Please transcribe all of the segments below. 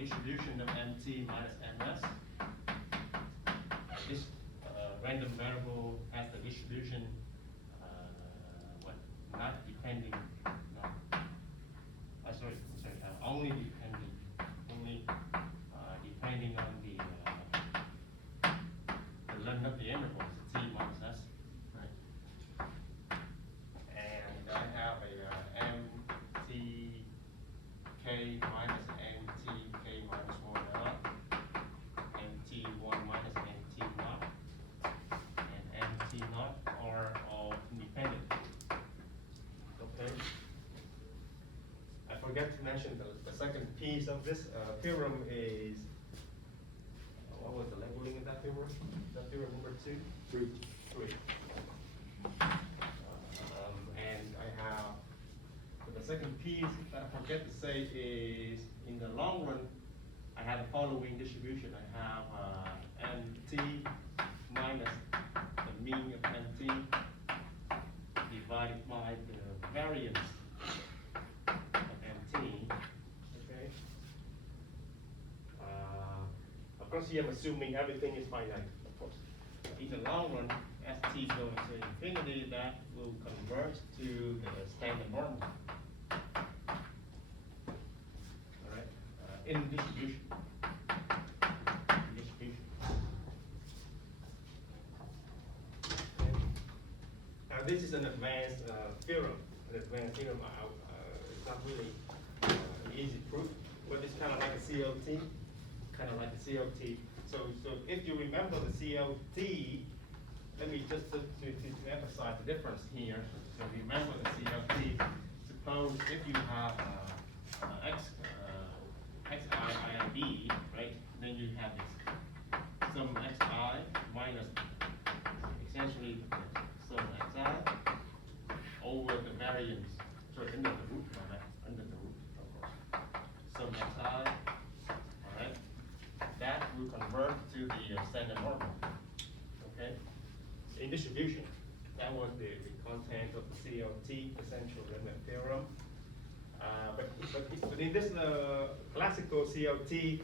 distribution of mt minus ms. This random variable has the distribution what not depending only depending on the length of the interval, t minus s, right? And I have a mtk minus mtk minus 1 naught, mt1 minus mt naught, and mt naught are all independent. Okay. I forgot to mention the second piece of this theorem is, what was the labeling of that theorem? That theorem number 2? 3. And I have, the second piece that I forget to say is, in the long run, I have the following distribution. I have mt minus the mean of mt divided by the variance of mt. Okay. Of course, here I'm assuming everything is finite. Of course, in the long run, as t goes to infinity, that will converge to the standard normal. All right, in distribution. Now this is an advanced theorem. An advanced theorem. It's not really an easy proof, but it's kind of like a CLT. So if you remember the CLT, let me just to emphasize the difference here. So remember the CLT. Suppose if you have xi, right? Then you have this sum xi minus essentially sum xi over the variance, so under the root, of course. Sum xi, all right? That will convert to the standard normal, okay? In distribution, that was the content of the CLT, the central limit theorem. But in this classical CLT,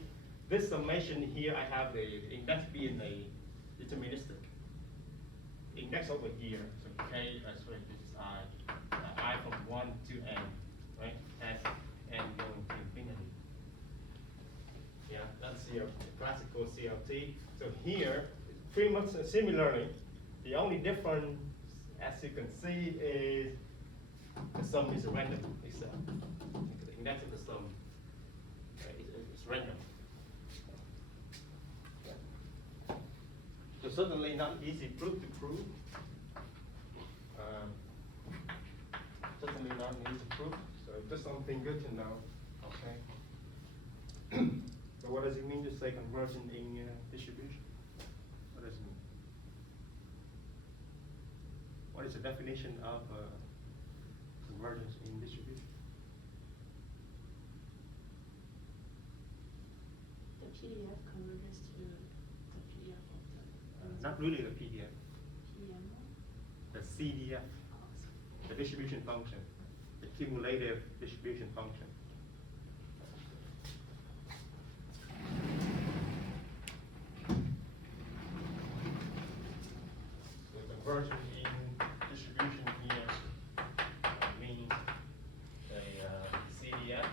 this summation here, I have the index being a deterministic. Index over here, so k, sorry, this is I from 1 to n, right? As n going to infinity. Yeah, that's the classical CLT. So here, pretty much similarly, the only difference, as you can see, is the sum is random itself. The index of the sum is random. So certainly not easy proof to prove. Certainly not an easy proof. So just something good to know. Okay. So what does it mean to say conversion in distribution? What does it mean? What is the definition of convergence in distribution? The PDF converges to the PDF of the Not really the PDF. PM. The CDF, the distribution function, the cumulative distribution function. The conversion in distribution here means the CDF.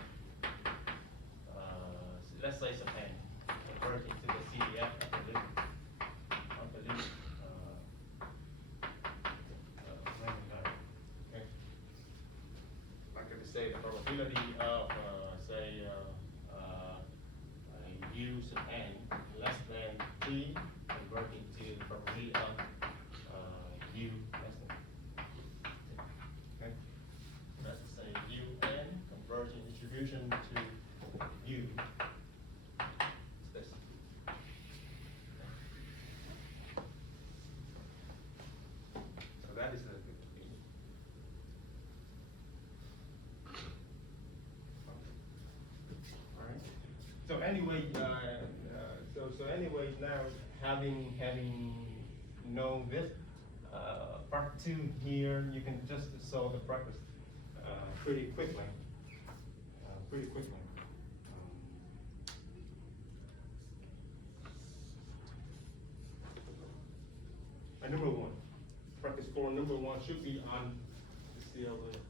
Let's say Japan converting to the CDF at the limit. Okay. Like I say, the probability of say u sub n less than t converting to the probability of u less than t. Okay. Let's say un converging distribution to u. This. So that is the So anyway, anyways, now having known this part 2 here, you can just solve the practice pretty quickly. number one. Practice score number one should be on the CL there.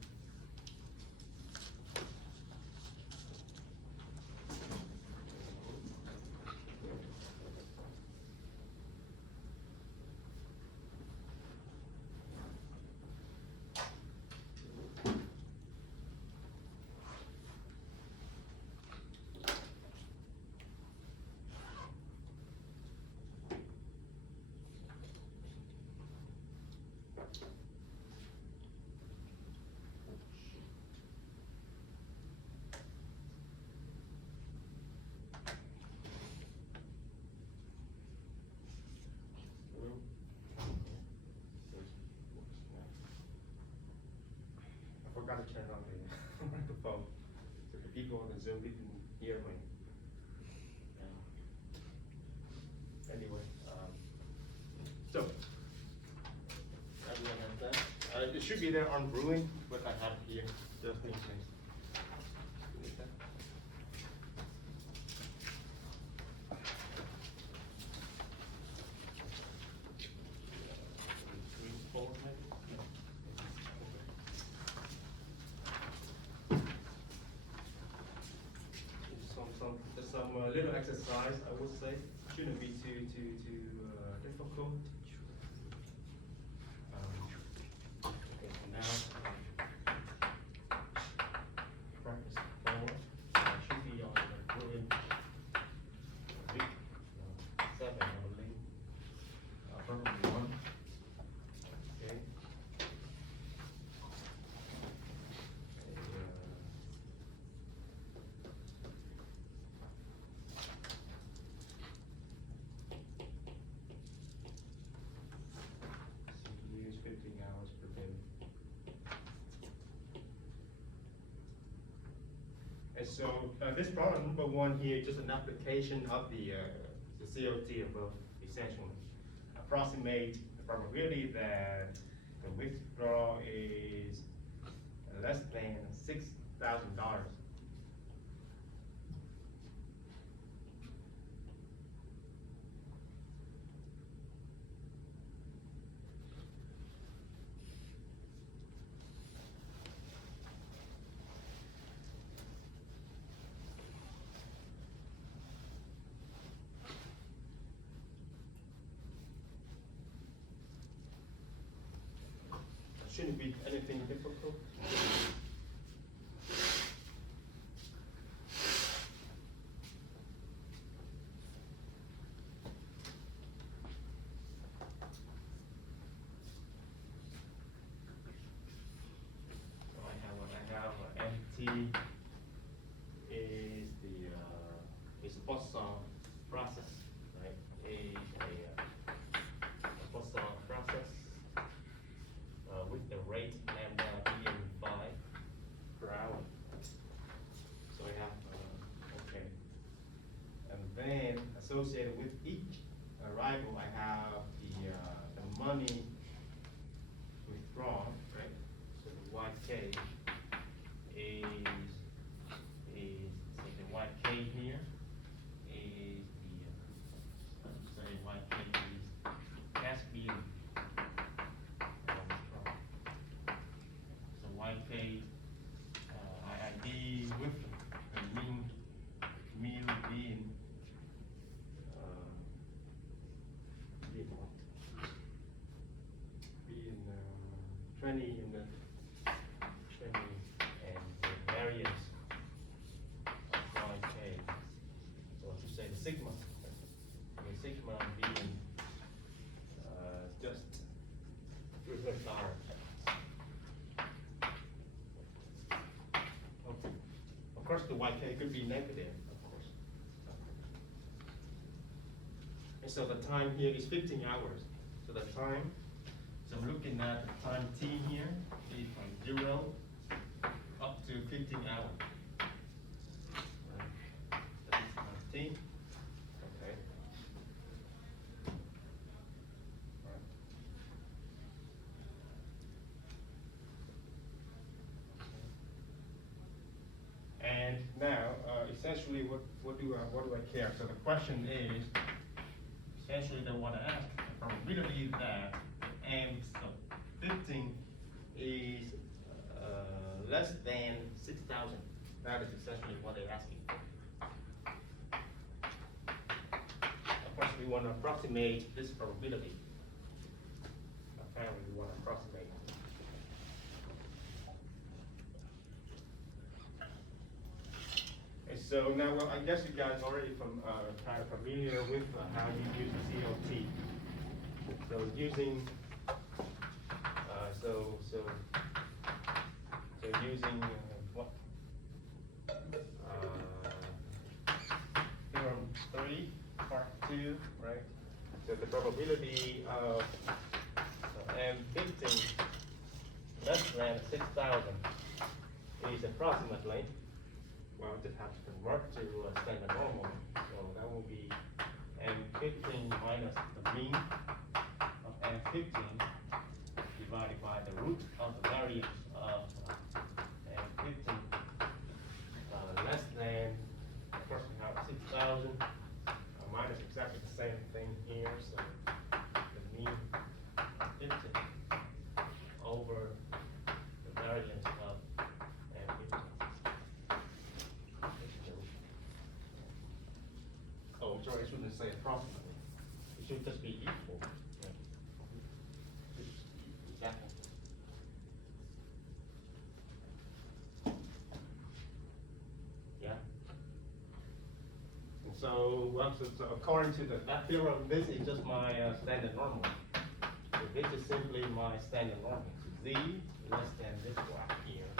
I forgot to turn on the microphone, so the people on the Zoom they can hear me. Anyway, so everyone has that. It should be there on brewing, but I have it here just in case. Need that? Three, four, maybe? No. Just some little exercise, I would say. Shouldn't be too difficult. Okay, so now practice 4. Should be on the brewing week 7, I believe. Probably 1. Okay. Use 15 hours per day. And so this problem number one here, just an application of the COT above, essentially. Approximate the probability that the withdrawal is less than $6,000. Shouldn't be anything difficult. So I have MT is the post-song process, right? Is a post-song process. With the rate lambda being 5 per hour. So we have, okay. And then associated with each arrival, I have the money withdrawn, right? So the YK is so the YK here is say YK is cash being YK IID with the meal being being 20 in the 20 and the variance of YK. So to say the sigma being just $300. Of course, the YK could be negative, of course. And so the time here is 15 hours. So the time, so I'm looking at the time T here is from 0 up to 15 hours. That is time T. Okay. And now, essentially, what do I care? So the question is, essentially, they want to ask the probability that that is essentially what they're asking for. Of course, we want to approximate this probability. Apparently, we want to approximate. And so now, well, I guess you guys already kind of familiar with how you use the CLT. So using, so using what? Theorem 3, part 2, right? So the probability of M15 less than 6,000 is approximately, well, just have to convert to standard normal. So that will be M15 minus the mean of M15 divided by the root of the variance of M15 less than, of course we have 6,000 minus exactly the same thing here. So the mean of 15 over the variance of M15. Oh, sorry, I shouldn't say approximately. It should just be equal. Exactly. Yeah. And so, well, so according to that theorem, this is just my standard normal. So this is simply my standard normal. So z less than this one here.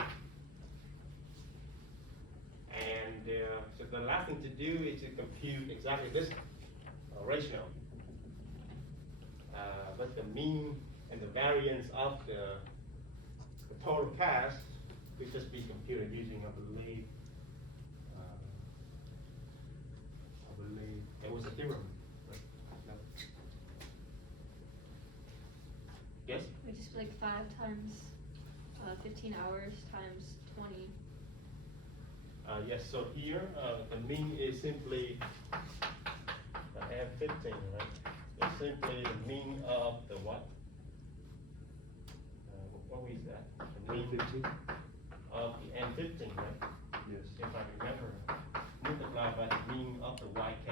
And so the last thing to do is to compute exactly this ratio. But the mean and the variance of the total cast could just be computed using, I believe it was a theorem. Right? No. Yes? We just like 5 times 15 hours times 20. Yes, so here the mean is simply M15, right? It's simply the mean of the what? What is that? The mean M15? of the M15, right? Yes. If I remember, multiplied by the mean of the YK.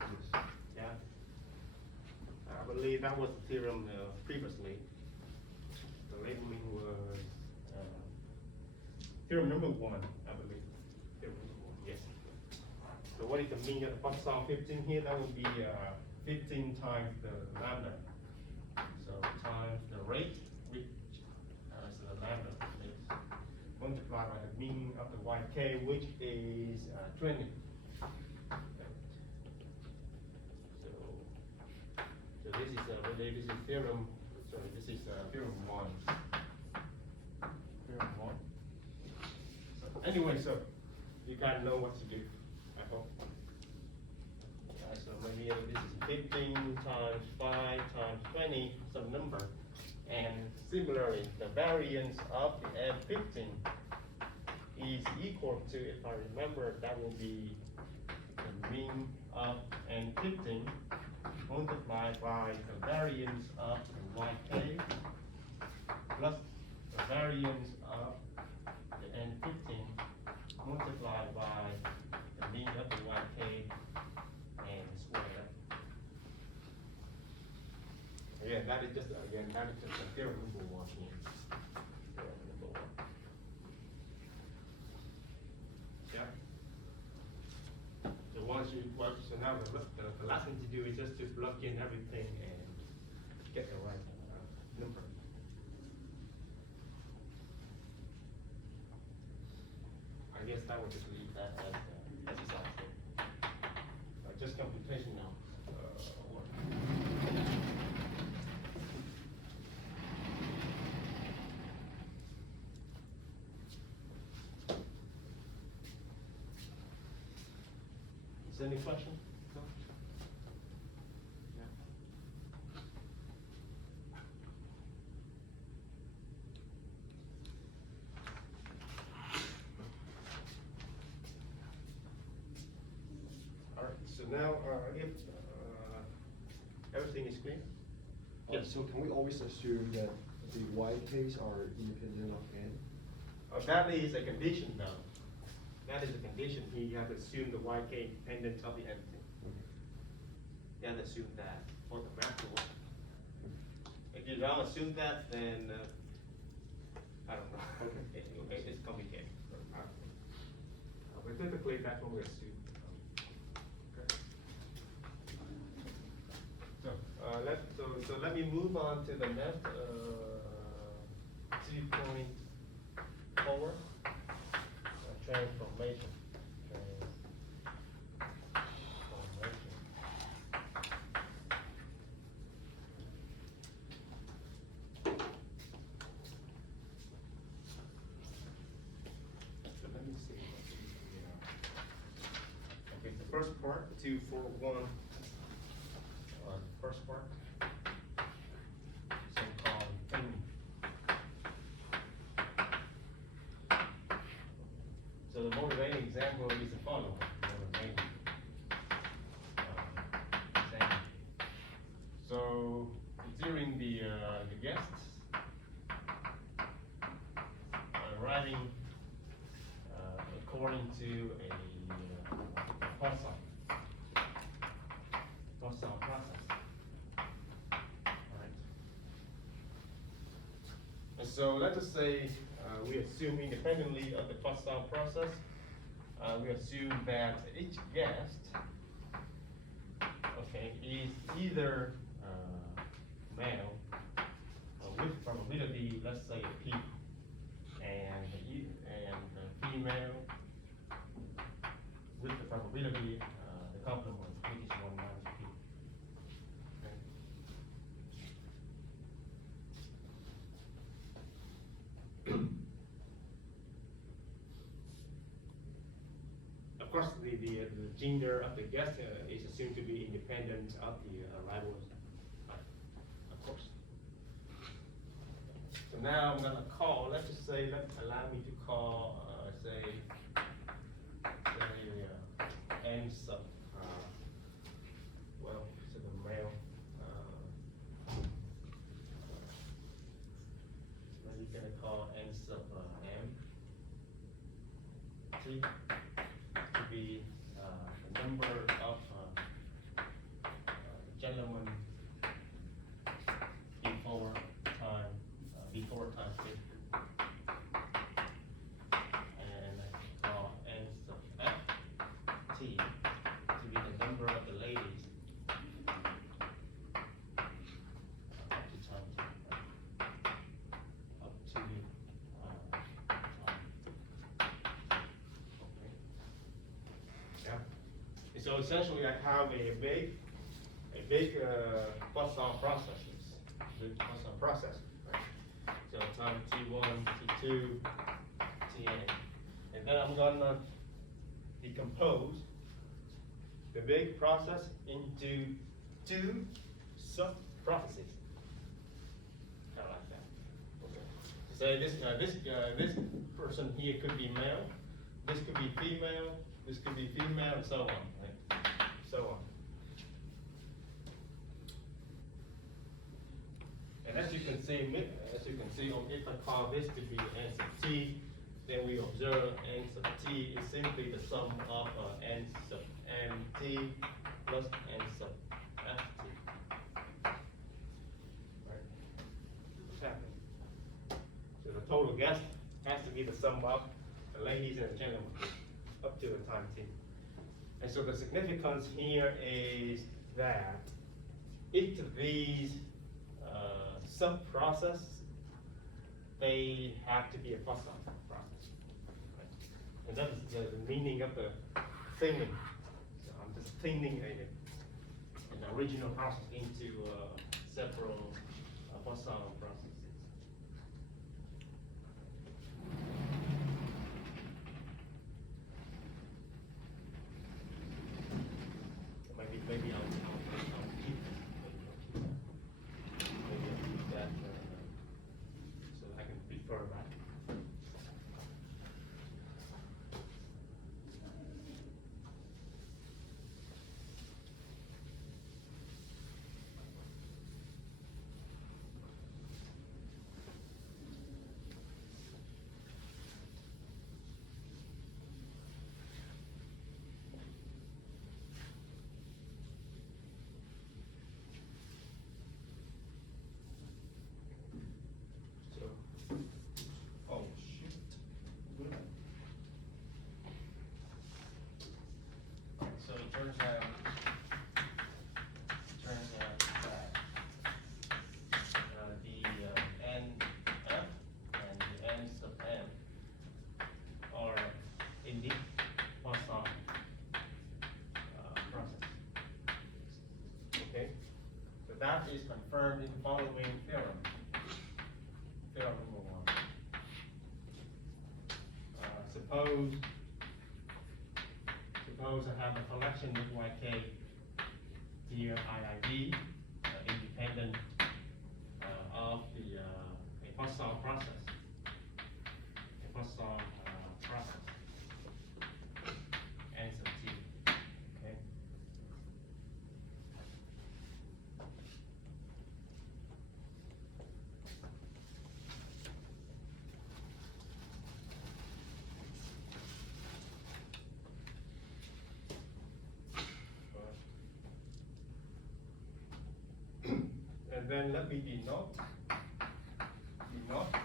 Yes. Yeah? I believe that was the theorem previously. The labeling was theorem number 1, I believe. Theorem number 1, yes. So what is the mean of the Poisson 15 here? That would be 15 times the lambda. So times the rate, which is the lambda, is multiplied by the mean of the YK, which is 20. So this is this is theorem. Sorry, this is theorem 1. Theorem 1. So anyway, so you kind of know what to do. I hope. So maybe this is 15 times 5 times 20, some number. And similarly, the variance of the M15 is equal to, if I remember, that will be the mean of M15 multiplied by the variance of the YK plus the variance of the N15 multiplied by the mean of the YK and square. Again, that is just a theorem number 1 here. Theorem number 1. Yeah. So once you so now the last thing to do is just to plug in everything and get the right number. I guess that would just leave that as exercise. Just computation now. Work. Is there any question? No? Yeah. All right, so now if everything is clear? Yes. So can we always assume that the YKs are independent of N? That is a condition now. That is the condition here. You have to assume the yk independent of the entity. You have to assume that for the map to work. If you don't assume that, then I don't know. It's complicated. But typically, that's what we assume. Okay. So let me move on to the next 2.4 transformation. So let me see. Okay, the first part, 2.4.1. First part. So-called thing. So the motivating example is the following. Motivating example. So during the guests arriving according to a parcel process. Alright. And so let us say we assume independently of the parcel process, we assume that each guest, okay, is either male with probability, let's say P, and female with the probability, the complement, which is 1 minus P. Okay. Of course, the gender of the guest is assumed to be independent of the arrivals, of course. So now I'm gonna call, let's just say, allow me to call, say n sub, well, so the male, what you gonna call n sub m t to be the number of gentlemen before time 50. And I can call n sub f t to be the number of the ladies up to time t, up to time. Okay. Yeah. And so essentially, I have a big Poisson process, right? So time t1, t2, tn, and then I'm gonna decompose the big process into 2 sub-processes. Kind of like that. Okay. So this person here could be male, this could be female, this could be female, and so on, right? So on. And as you can see, if I call this to be n sub t, then we observe n sub t is simply the sum of n sub mt plus n sub ft. Right? What's happening? So the total guess has to be the sum of the ladies and the gentlemen up to the time t. And so the significance here is that each of these sub-process, they have to be a Poisson process. Right? And that is the meaning of the thinning. So I'm just thinning an original process into several Poisson processes. Maybe I'll keep this. Maybe I'll keep that so I can refer back. that is confirmed in the following theorem. Theorem number 1. Suppose I have a collection of YK here, IID, independent of the a Poisson process. A Poisson process. N sub t. Okay. And then let me denote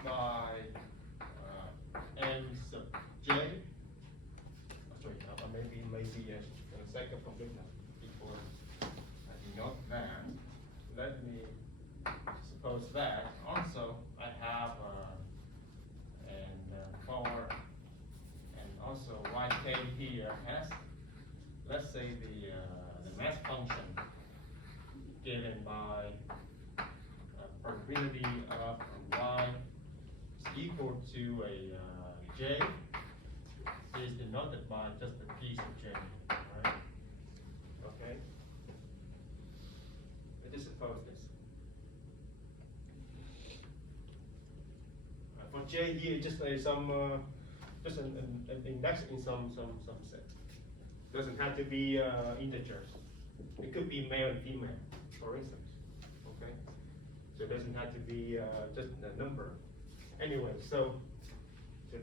by n sub j. Sorry, maybe for the sake of completeness, before I denote that, let me suppose that also I have power and also yk here has, let's say the mass function given by probability of y is equal to a j is denoted by just a piece of j, right? Okay. Let us suppose this. For j here, just just an index in some set. Doesn't have to be integers. It could be male and female, for instance. Okay. So it doesn't have to be just a number. Anyway, so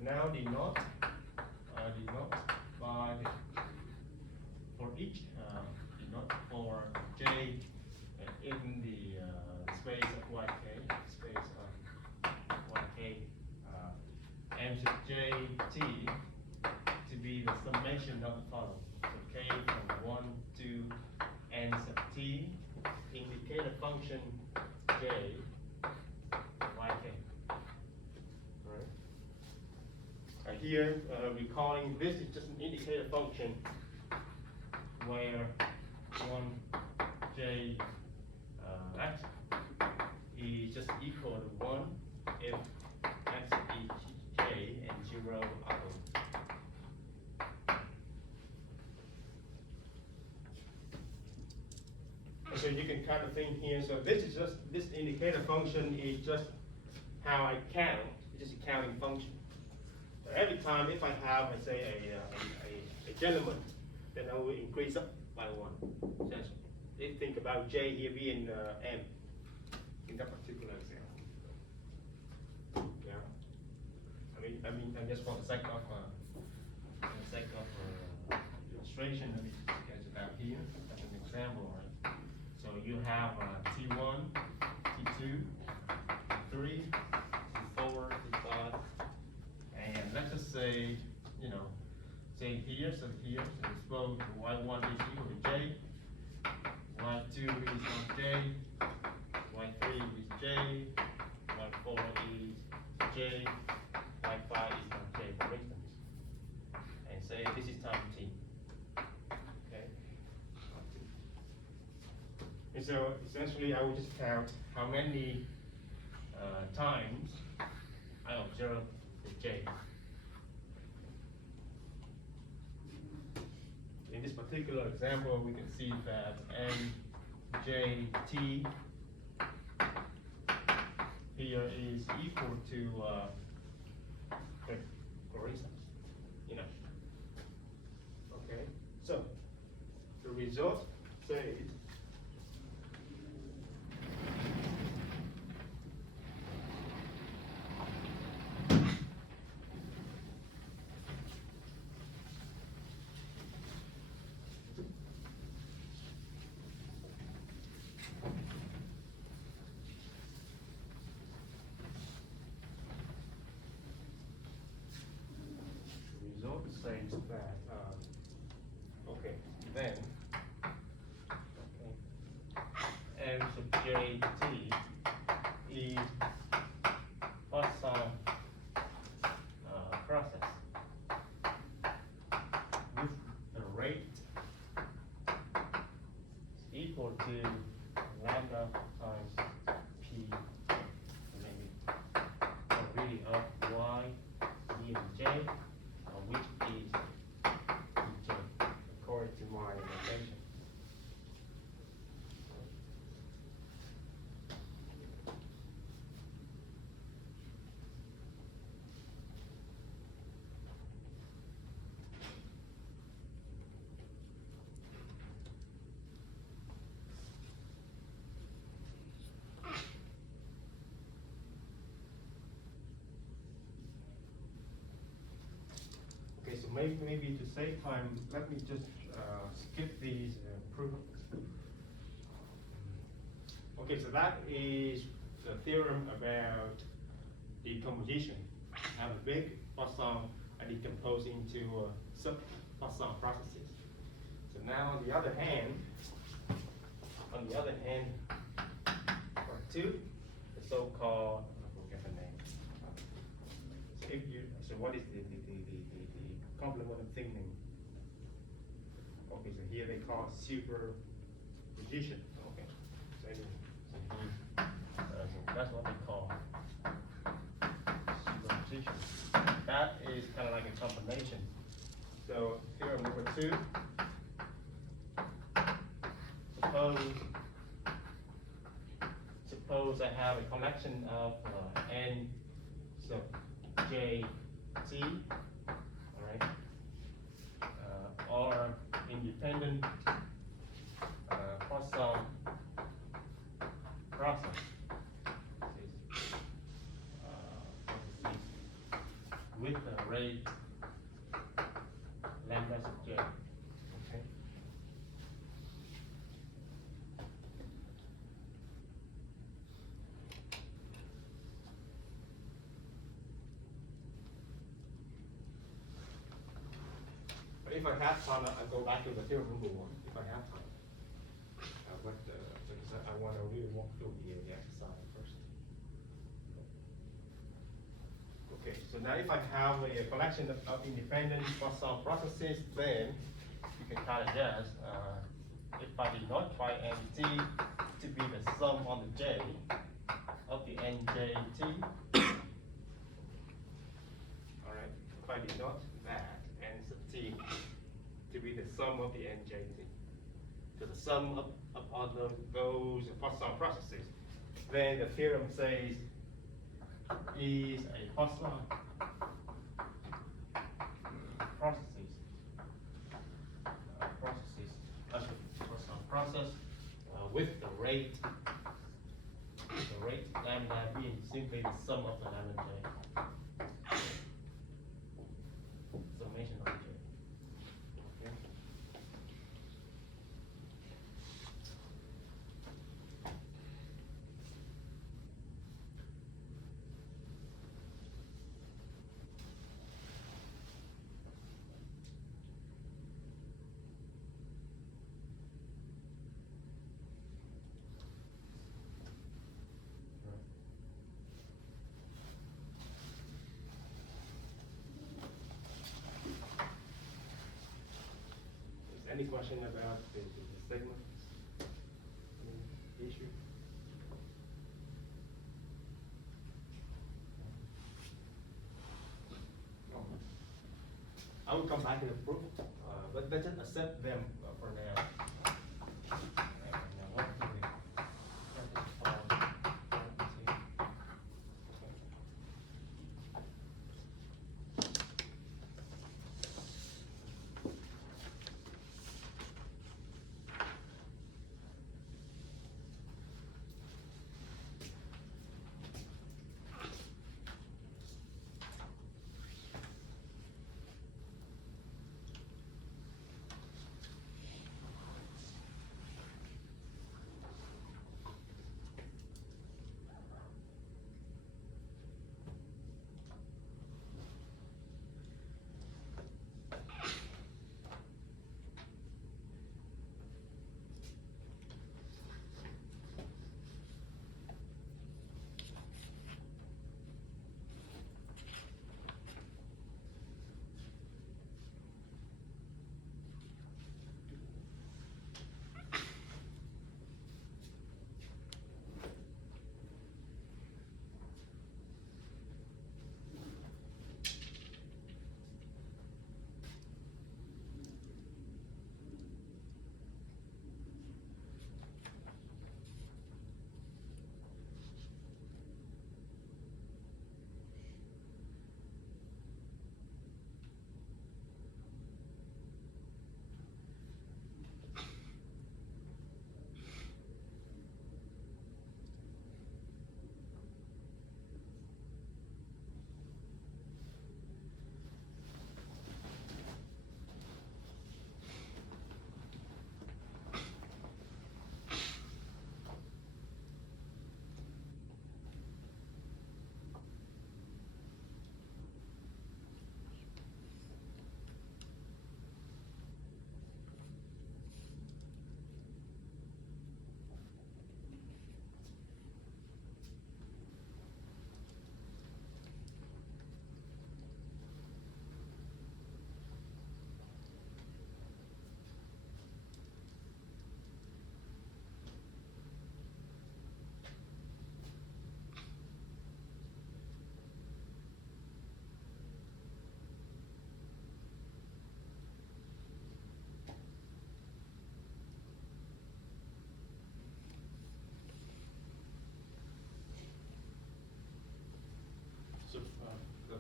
now denote by for each denote for j in the space of yk, space of yk m sub j t to be the summation of the following. So k from 1 to n sub t indicate a function j yk. Here, recalling this is just an indicator function where 1j x is just equal to 1 if x is j and 0 other. So you can kind of think here, so this is just, this indicator function is just how I count, it's just a counting function. Every time if I have, let's say, a gentleman, then I will increase up by 1. Essentially. If you think about j here being m in that particular example. Yeah. I mean, just for the sake of illustration, let me just sketch it out here as an example. Right? So you have T1, T2, T3, T4, T5. And let's just say, say here, so suppose y1 is equal to j, y2 is not j, y3 is j, y4 is j, y5 is not j, for instance. And say this is time t. Okay? And so essentially I will just count how many times I observe j. In this particular example, we can see that njt here is equal to, for instance, okay. So the result says that, okay, then which is j, according to my notation. Okay, so maybe to save time, let me just skip these proof. Okay, so that is the theorem about decomposition. Have a big Poisson and decompose into sub-Poisson processes. So now on the other hand, part two, the so-called, I forget the name. So what is the complement of thinking? Okay, so here they call superposition. Okay, so, so that's what they call superposition. That is kind of like a combination. So theorem number two. Suppose I have a collection of n sub j t, all right, or independent Poisson process. With the rate lambda sub j. Okay. But if I have time, I'll go back to the theorem number one, if I have time. Because I want to really walk through the exercise first. Okay, so now if I have a collection of independent Poisson processes, then you can kind of guess, if I did not try nt to be the sum on the j of the njt, all right, if I did not that n sub t to be the sum of the njt, so the sum of all those Poisson processes, then the theorem says is a Poisson process with the rate lambda being simply the sum of the lambda j. Summation of j. Okay. Any question about the segments? Any issue? No. I will come back to the proof, but let's just accept them for now. Now, what do we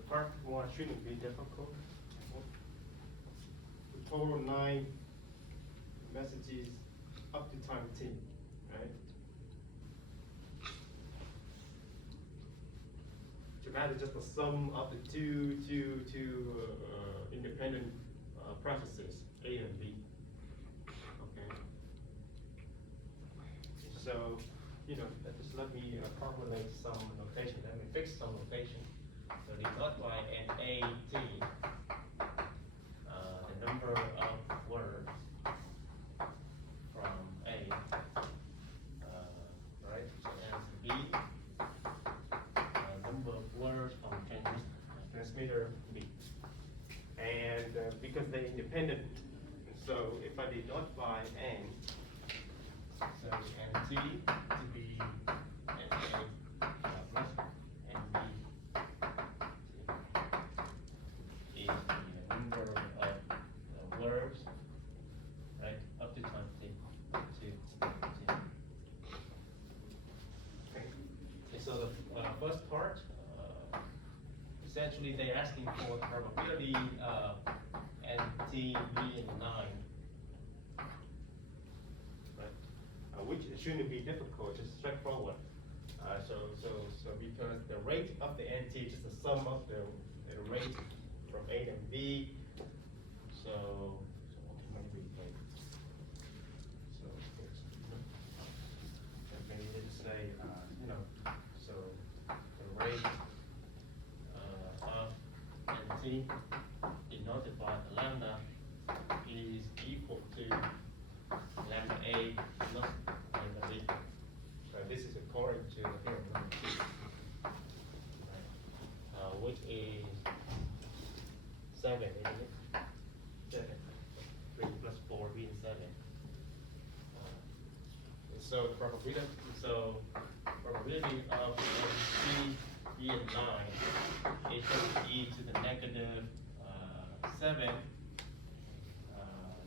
part one shouldn't be difficult. The total 9 messages up to time t, right? So that is just the sum of the two independent processes, A and B. Okay. So, just let me formulate some notation. Let me fix some notation. So denote by NAT, the number of words from A, right? And B, number of words from transmitter B. And because they're independent, so if I denote by N, so NT to be NA plus NB is the number of words, right, up to 20, up to 20. Okay. And so the first part, essentially they're asking for the probability NT being 9. Which shouldn't be difficult, just straightforward. So because the rate of the NT is just the sum of the rate from A and B. So maybe let's say so the rate of NT denoted by the lambda is equal to lambda A plus lambda B. So this is according to the theorem number 2, right? Which is 7, isn't it? 7. 3 plus 4 being 7. So probability of NC being 9 is e to the negative 7.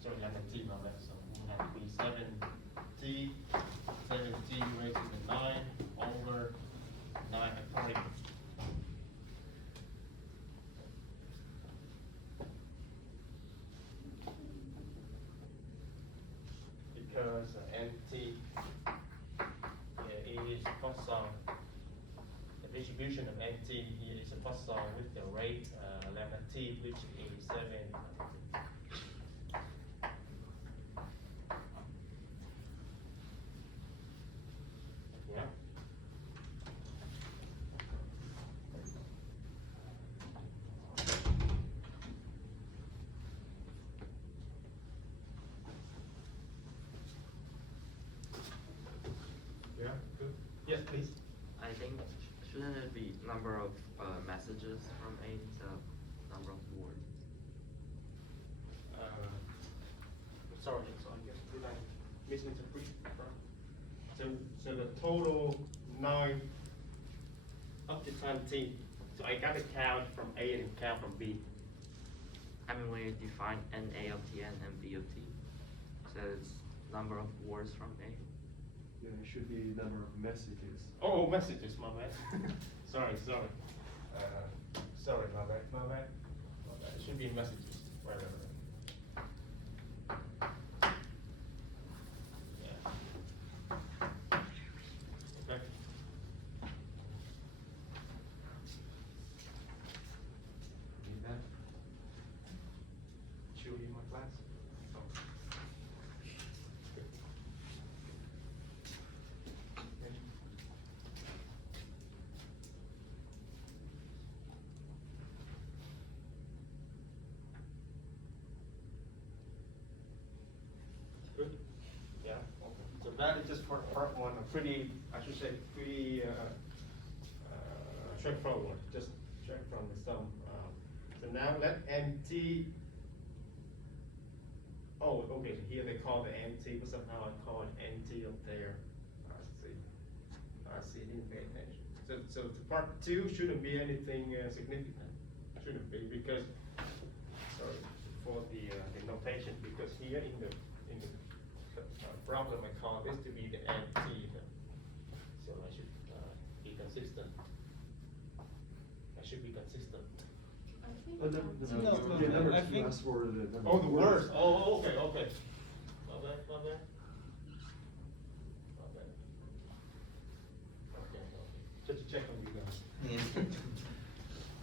Sorry, lambda t, my bad. So it will have to be 7t raised to the 9 over 9 according. Because NT is facile, the distribution of NT here is facile with the rate lambda t, which is 7. Yeah. Yeah, good. Yes, please. I think shouldn't it be number of messages from A instead of number of words? Sorry, so I guess did I misinterpret? So the total 9 up to 20. So I got to count from A and count from B. I mean, when you define NA of T and NB of T, so it's number of words from A. Yeah, it should be number of messages. Oh, messages, my bad. sorry. Sorry, my bad. It should be messages. Right. Yeah. Okay. Need that? Should we in my class? Oh. Good. Okay. Good. Yeah. Okay. So that is just for part one. Pretty straightforward. Just straight from the sum. So now let NT. Oh, okay. So here they call the NT, but somehow I call it NT up there. I see. Didn't pay attention. So to part two shouldn't be anything significant. Shouldn't be because for the notation, because here in the problem I call this to be the NT. So I should be consistent. I should be consistent. think Oh, it's no, LT. no, No, the no, number I two think- asks for the number. Oh, of the words. Oh, okay, okay. My bad, my bad. My bad. Okay, okay. Just to check on you guys.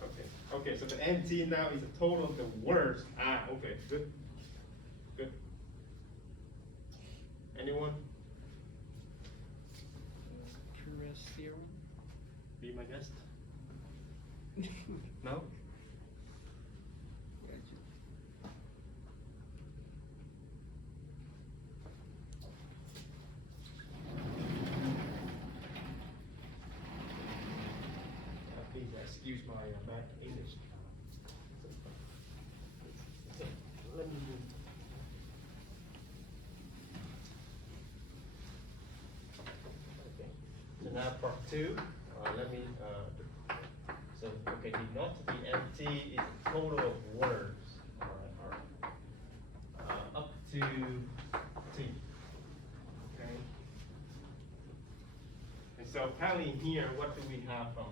Okay, okay, so the NT now is the total of the words. Ah, okay, good, good. Anyone? Curious theorem? Be my guest? No? Please excuse my bad English. Let me. Okay, so now part two, let me, so, okay, denote the MT is the total of words, alright, up to T, okay? And so apparently here, what do we have from,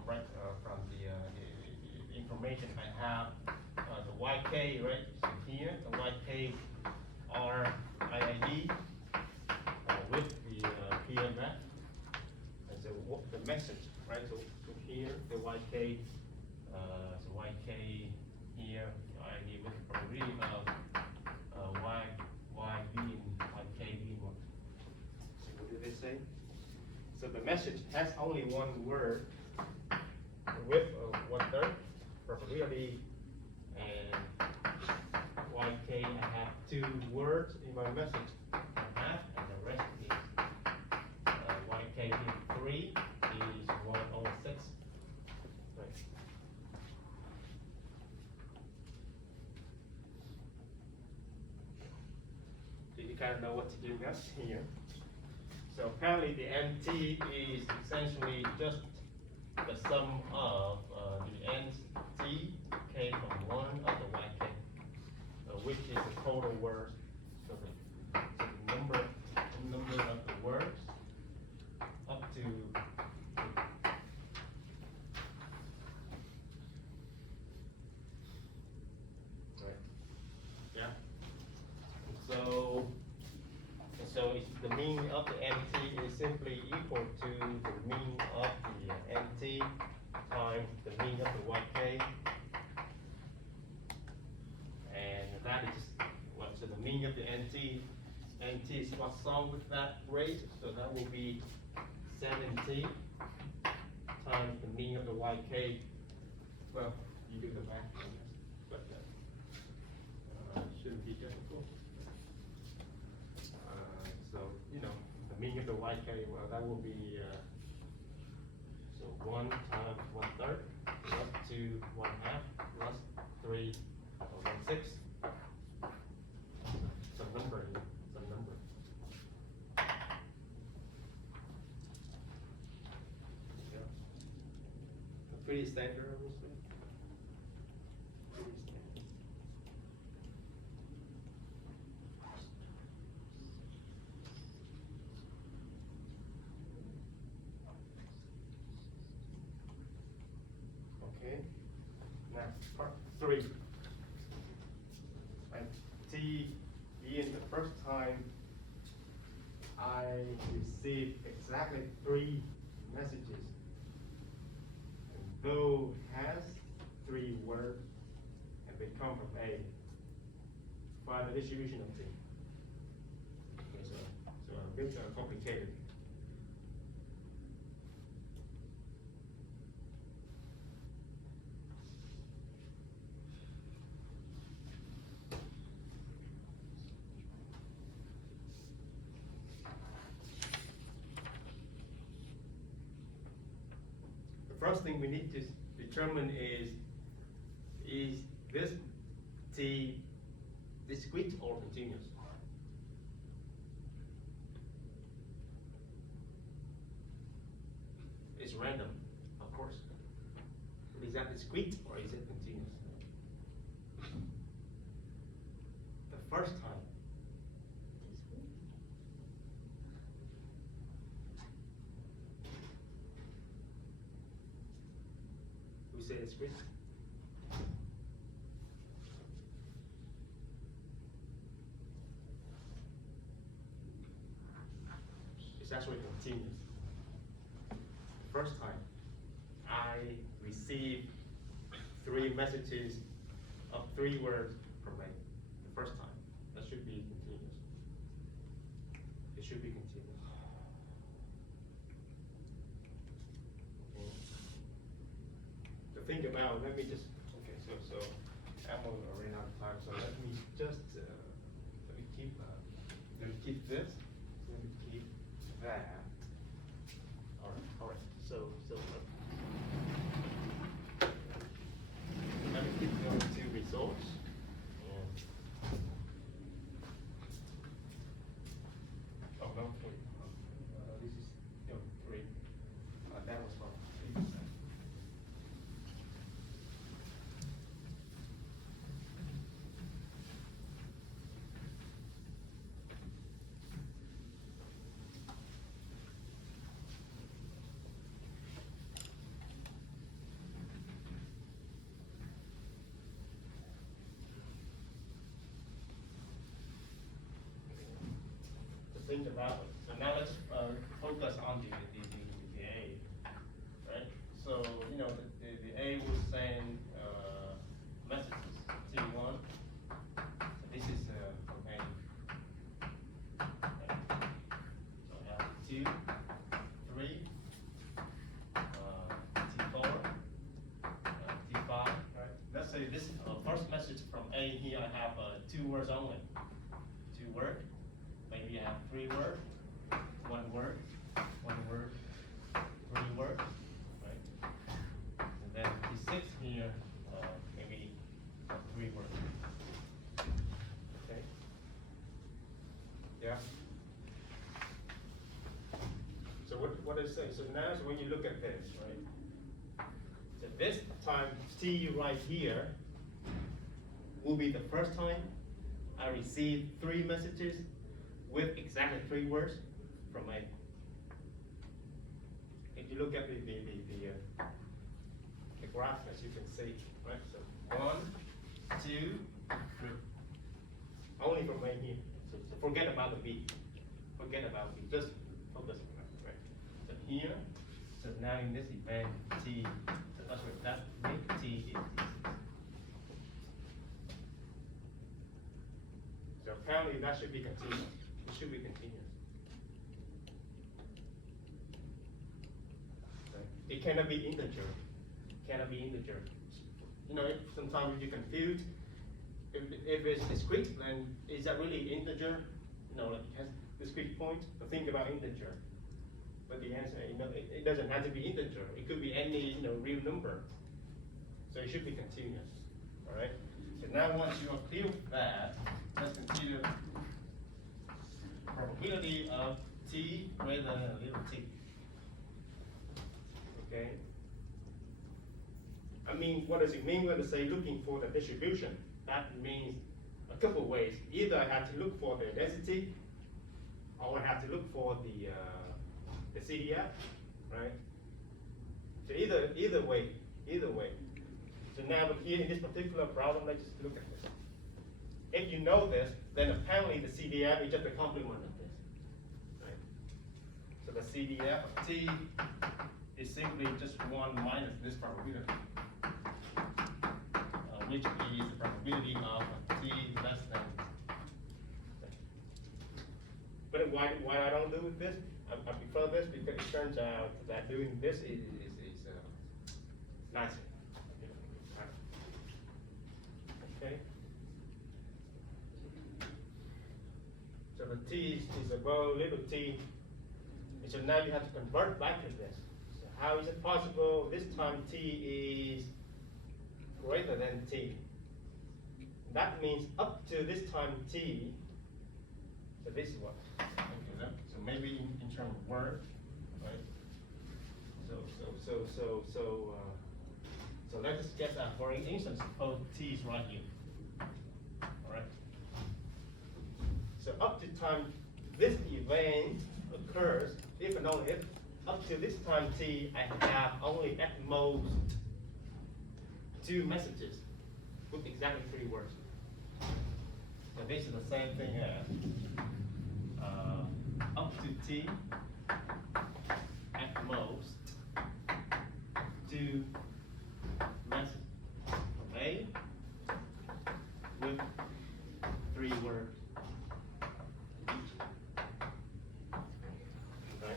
from the information I have, the YK, right, so here, the YK are IID, with the PMF, and so what the message, right? So here the YK, so YK here, ID with the probability of Y being YK being what? So what did they say? So the message has only one word with 1/3 probability, and YK I have 2 words in my message, half, and the rest is YK in 3 is 1/6. Right. So you kind of know what to do next here. So apparently the MT is essentially just the sum of the NT K from 1 of the YK, which is the total words. So the number of the words up to right. Yeah. So it's the mean of the NT is simply equal to the mean of the NT times the mean of the YK. And that is what, so the mean of the NT is what's solved with that rate, so that will be 7T times the mean of the YK. Well, you do the math, I guess, but shouldn't be difficult. So, you know, the mean of the YK, well, that will be, so 1 times 1/3 plus 2 1/2 plus 3 1/6. Some number here, some number. Yeah. Pretty standard, I would say. Pretty standard. Okay, now part 3. And T being the first time I received exactly 3 messages. And though has 3 words and they come from A, find the distribution of T. Okay, so a bit complicated. The first thing we need to determine is this T discrete or continuous? It's random, of course. But is that discrete or is it continuous? The first time. We say discrete. actually continuous. First time, I received 3 messages of 3 words from A. The first time, that should be continuous. It should be continuous. Okay. To think about, let me just, okay, so I'm already out of time, so let me just, let me keep this, let me keep that. All right, so, let me keep going to results. And- Oh, no, wait, this is, no, 3. That was wrong. 3%. To think about it. So now let's focus on the A, right? So, you know, the A will send messages, T1. So this is from A. Okay. So I have 2, 3, T4, T5, right? Let's say this first message from A here, I have 2 words only. 2 words. Maybe I have 3 words, 1 word, 1 word, 3 words, right? And then T6 here, maybe 3 words. Okay? Yeah? So what I say, so now so when you look at this, right? So this time T right here will be the first time I receive 3 messages with exactly 3 words from A. If you look at the graph, as you can see, right? So 1, 2, 3. Only from A here. So forget about the B. Forget about B. Just focus on that, right? So here, so now in this event, T, so that's what that make T is. So apparently that should be continuous. It should be continuous. Right? It cannot be integer. Cannot be integer. You know, sometimes if you're confused, if it's discrete, then is that really integer? You know, like it has discrete point. But think about integer. But the answer, you know, it doesn't have to be integer. It could be any, you know, real number. So it should be continuous. All right. So now once you are clear with that, let's consider probability of T greater than a little t. Okay? I mean, what does it mean when I say looking for the distribution? That means a couple of ways. Either I have to look for the density, or I have to look for the CDF, right? So either way. So now, but here in this particular problem, let's just look at this. If you know this, then apparently the CDF is just a complement of this, right? So the CDF of T is simply just 1 minus this probability, which is the probability of T less than. But why I don't do this? I prefer this because it turns out that doing this is nicer. Okay. So the T is above little t. And so now you have to convert back to this. So how is it possible this time T is greater than T? That means up to this time T, so this is what? Okay, so maybe in terms of word, right? So let's just get that. For instance, suppose T is right here. All right. So up to time this event occurs, if and only if, up to this time T, I have only at most 2 messages with exactly 3 words. So this is the same thing as up to T, at most 2 messages, okay? With 3 words each. Okay?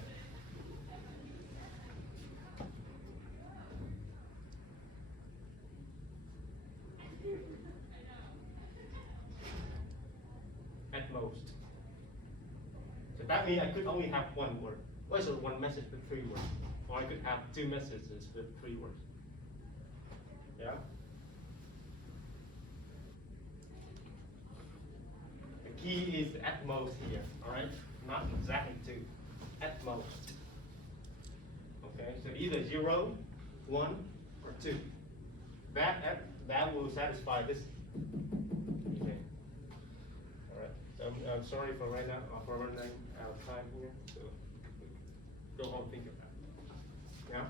At most. So that means I could only have 1 word. Or so 1 message with 3 words. Or I could have 2 messages with 3 words. Yeah? The key is at most here, alright? Not exactly 2. At most. Okay, so either 0, 1, or 2. That will satisfy this. Okay. Alright, so I'm sorry for right now, for running out of time here, so go home, think about it. Yeah?